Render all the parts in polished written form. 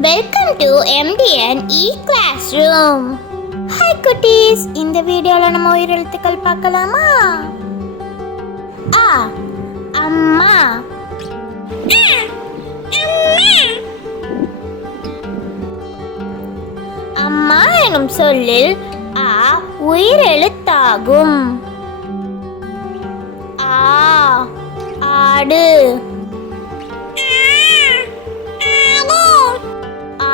Welcome to MDN E-Classroom. Hi குட்டீஸ், இந்த வீடியோவில் நம்ம உயிரெழுத்துக்கள் பார்க்கலாமா? அ அம்மா, அம்மா எனும் சொல்லில் அ உயிரெழுத்தாகும். ஆ ஆடு,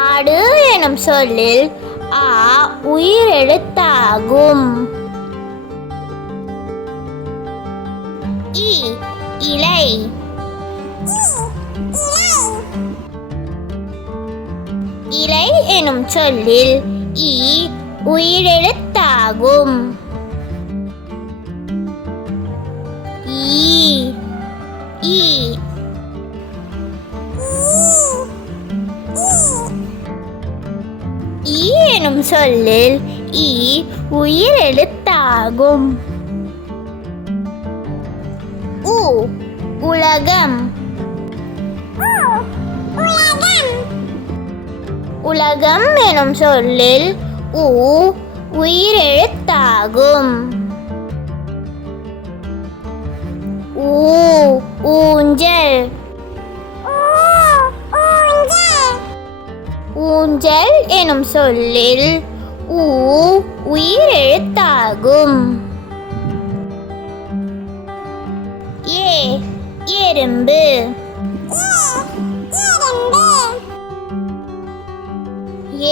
ஆடு எனும் சொல்லில் ஆ உயிரெழுத்தாகும். இ இலை, இலை எனும் சொல்லில் இ உயிரெழுத்தாகும். ஈ ஈ ஈ எனும் சொல்லில் ஈ உயிரெழுத்தாகும். உ உலகம், உலகம் எனும் சொல்லில் உ உயிரெழுத்தாகும். ஊ ஊஞ்சல், ஊஞ்சல் எனும் சொல்லில் ஊ உயிரெழுத்தாகும். ஏ எறும்பு,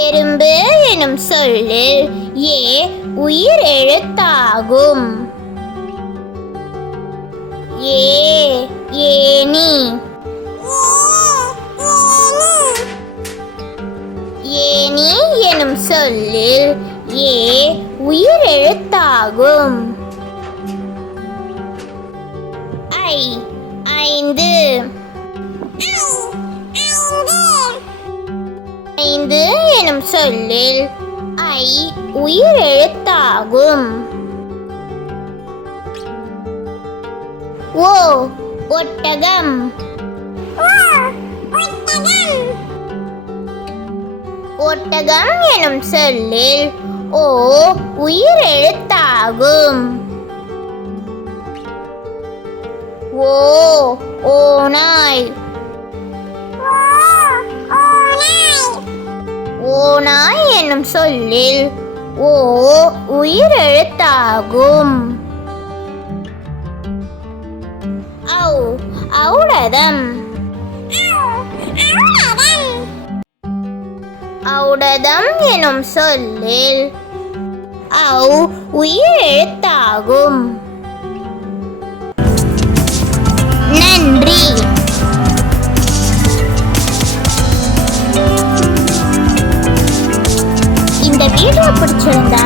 எறும்பு எனும் சொல்லில் ஏ உயிரெழுத்தாகும். ஏ ஏனி, ஏனி எனும் சொல்லில் ஏ உயிரெழுத்தாகும். ஐ ஐந்து, ஐந்து எனும் சொல்லில் ஐ உயிரெழுத்தாகும். ஓ ஒட்டகம், ஒட்டகம் எனும் சொல்லில் ஓ உயிரெழுத்தாகும். ஓ ஓநாய், ஓநாய் எனும் சொல்லில் ஓ உயிரெழுத்தாகும். ஔ ஔடதம், ஔடதம் எனும் சொல்லில் ஔ உயிரெழுத்தாகும். நன்றி. இந்த வீடியோ பிடிச்சிருந்தா